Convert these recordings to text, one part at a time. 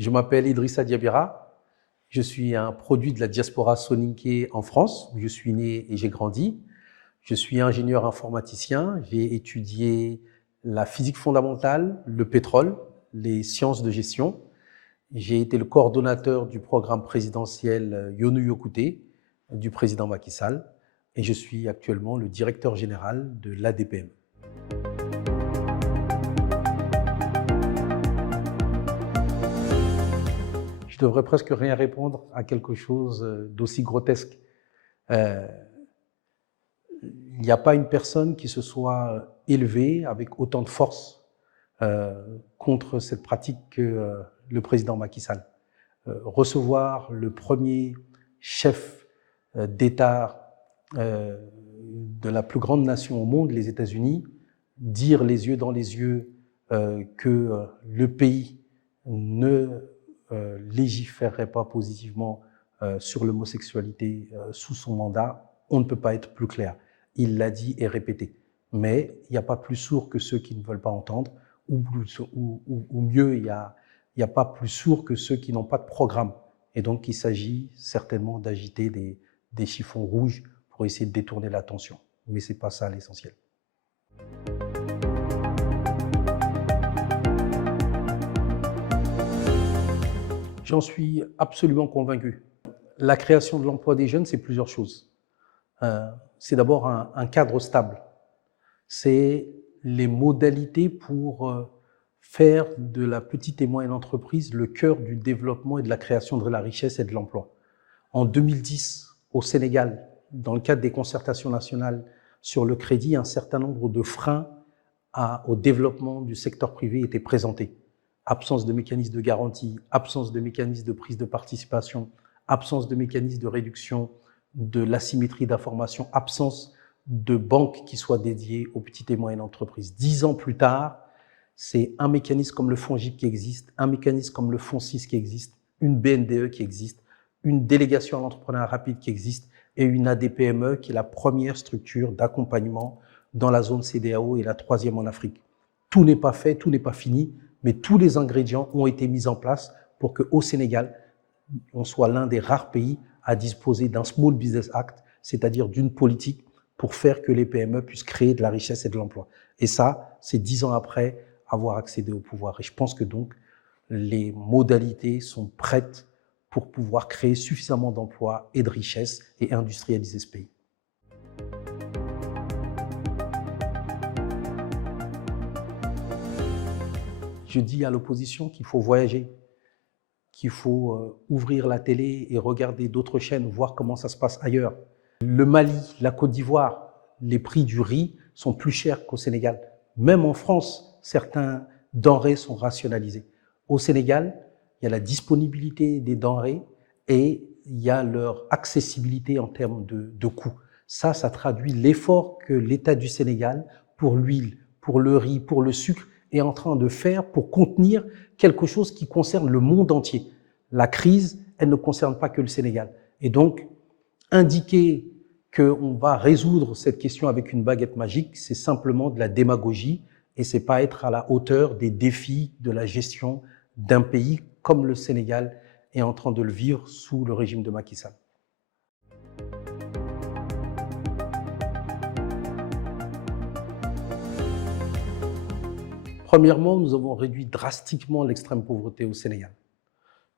Je m'appelle Idrissa Diabira. Je suis un produit de la diaspora soninké en France, où je suis né et j'ai grandi. Je suis ingénieur informaticien. J'ai étudié la physique fondamentale, le pétrole, les sciences de gestion. J'ai été le coordonnateur du programme présidentiel Yonu Yokouté du président Macky Sall et je suis actuellement le directeur général de l'ADPM. Je devrais presque rien répondre à quelque chose d'aussi grotesque. Il n'y a pas une personne qui se soit élevée avec autant de force contre cette pratique que le président Macky Sall. Recevoir le premier chef d'État de la plus grande nation au monde, les États-Unis, dire les yeux dans les yeux que le pays ne légiférerait pas positivement sur l'homosexualité sous son mandat, on ne peut pas être plus clair. Il l'a dit et répété. Mais il n'y a pas plus sourd que ceux qui ne veulent pas entendre, ou mieux, il n'y a pas plus sourd que ceux qui n'ont pas de programme. Et donc, il s'agit certainement d'agiter des chiffons rouges pour essayer de détourner l'attention. Mais ce n'est pas ça l'essentiel. J'en suis absolument convaincu. La création de l'emploi des jeunes, c'est plusieurs choses. C'est d'abord un cadre stable. C'est les modalités pour faire de la petite et moyenne entreprise le cœur du développement et de la création de la richesse et de l'emploi. En 2010, au Sénégal, dans le cadre des concertations nationales sur le crédit, un certain nombre de freins au développement du secteur privé étaient présentés. Absence de mécanismes de garantie, absence de mécanismes de prise de participation, absence de mécanismes de réduction de l'asymétrie d'information, absence de banques qui soient dédiées aux petites et moyennes entreprises. 10 ans plus tard, c'est un mécanisme comme le FONGIP qui existe, un mécanisme comme le FONSIS qui existe, une BNDE qui existe, une délégation à l'entrepreneuriat rapide qui existe et une ADPME qui est la première structure d'accompagnement dans la zone CEDEAO et la troisième en Afrique. Tout n'est pas fait, tout n'est pas fini, mais tous les ingrédients ont été mis en place pour qu'au Sénégal, on soit l'un des rares pays à disposer d'un Small Business Act, c'est-à-dire d'une politique pour faire que les PME puissent créer de la richesse et de l'emploi. Et ça, c'est 10 ans après avoir accédé au pouvoir. Et je pense que donc, les modalités sont prêtes pour pouvoir créer suffisamment d'emplois et de richesses et industrialiser ce pays. Je dis à l'opposition qu'il faut voyager, qu'il faut ouvrir la télé et regarder d'autres chaînes, voir comment ça se passe ailleurs. Le Mali, la Côte d'Ivoire, les prix du riz sont plus chers qu'au Sénégal. Même en France, certains denrées sont rationalisées. Au Sénégal, il y a la disponibilité des denrées et il y a leur accessibilité en termes de coûts. Ça traduit l'effort que l'État du Sénégal, pour l'huile, pour le riz, pour le sucre, est en train de faire pour contenir quelque chose qui concerne le monde entier. La crise, elle ne concerne pas que le Sénégal. Et donc, indiquer qu'on va résoudre cette question avec une baguette magique, c'est simplement de la démagogie et c'est pas être à la hauteur des défis de la gestion d'un pays comme le Sénégal est en train de le vivre sous le régime de Macky Sall. Premièrement, nous avons réduit drastiquement l'extrême pauvreté au Sénégal.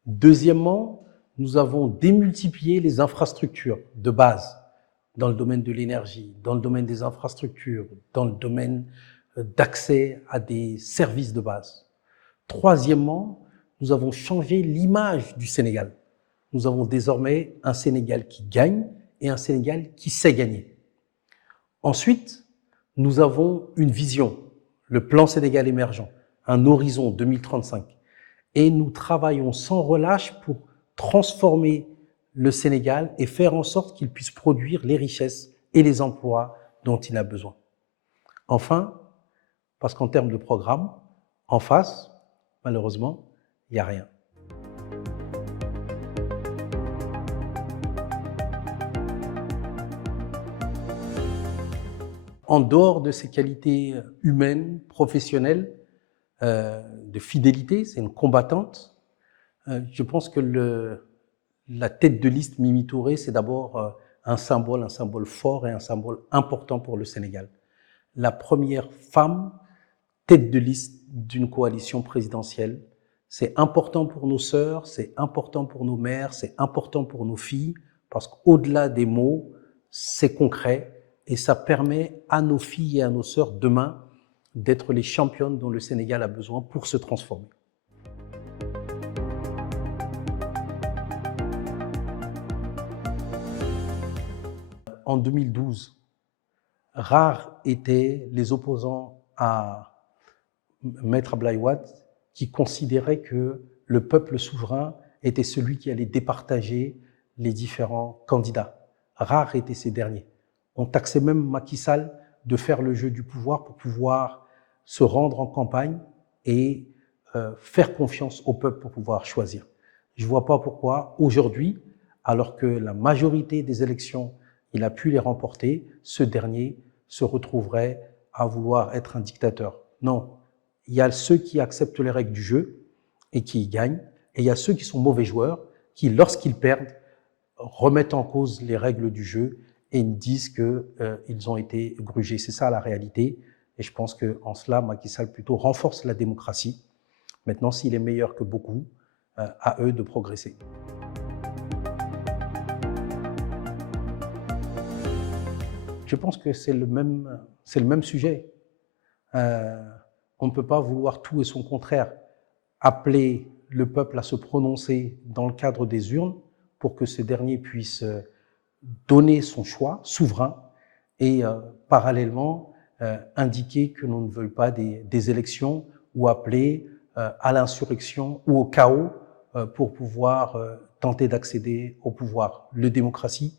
Deuxièmement, nous avons démultiplié les infrastructures de base dans le domaine de l'énergie, dans le domaine des infrastructures, dans le domaine d'accès à des services de base. Troisièmement, nous avons changé l'image du Sénégal. Nous avons désormais un Sénégal qui gagne et un Sénégal qui sait gagner. Ensuite, nous avons une vision, le plan Sénégal émergent, un horizon 2035. Et nous travaillons sans relâche pour transformer le Sénégal et faire en sorte qu'il puisse produire les richesses et les emplois dont il a besoin. Enfin, parce qu'en termes de programme, en face, malheureusement, il n'y a rien. En dehors de ses qualités humaines, professionnelles, de fidélité, c'est une combattante, Je pense que la tête de liste Mimi Touré, c'est d'abord un symbole fort et un symbole important pour le Sénégal. La première femme tête de liste d'une coalition présidentielle. C'est important pour nos sœurs, c'est important pour nos mères, c'est important pour nos filles, parce qu'au-delà des mots, c'est concret et ça permet à nos filles et à nos sœurs demain d'être les championnes dont le Sénégal a besoin pour se transformer. En 2012, rares étaient les opposants à Maître Abdoulaye Wade qui considéraient que le peuple souverain était celui qui allait départager les différents candidats. Rares étaient ces derniers. On taxait même Macky Sall de faire le jeu du pouvoir pour pouvoir se rendre en campagne et faire confiance au peuple pour pouvoir choisir. Je ne vois pas pourquoi aujourd'hui, alors que la majorité des élections, il a pu les remporter, ce dernier se retrouverait à vouloir être un dictateur. Non, il y a ceux qui acceptent les règles du jeu et qui y gagnent, et il y a ceux qui sont mauvais joueurs, qui, lorsqu'ils perdent, remettent en cause les règles du jeu et disent qu'ils ont été grugés. C'est ça la réalité, et je pense qu'en cela, Macky Sall plutôt renforce la démocratie. Maintenant, s'il est meilleur que beaucoup, à eux de progresser. Je pense que c'est le même sujet. On ne peut pas vouloir tout et son contraire. Appeler le peuple à se prononcer dans le cadre des urnes pour que ce dernier puisse donner son choix souverain et parallèlement indiquer que l'on ne veut pas des élections ou appeler à l'insurrection ou au chaos pour pouvoir tenter d'accéder au pouvoir. La démocratie,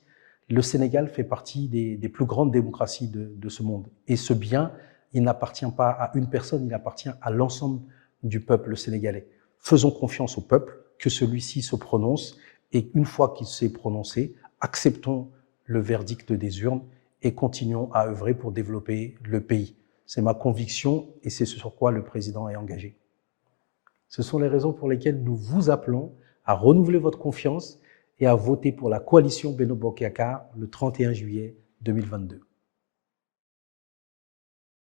le Sénégal fait partie des plus grandes démocraties de ce monde. Et ce bien, il n'appartient pas à une personne, il appartient à l'ensemble du peuple sénégalais. Faisons confiance au peuple, que celui-ci se prononce, et une fois qu'il s'est prononcé, acceptons le verdict des urnes et continuons à œuvrer pour développer le pays. C'est ma conviction et c'est ce sur quoi le président est engagé. Ce sont les raisons pour lesquelles nous vous appelons à renouveler votre confiance et à voter pour la coalition Benno Bokk Yakaar le 31 juillet 2022.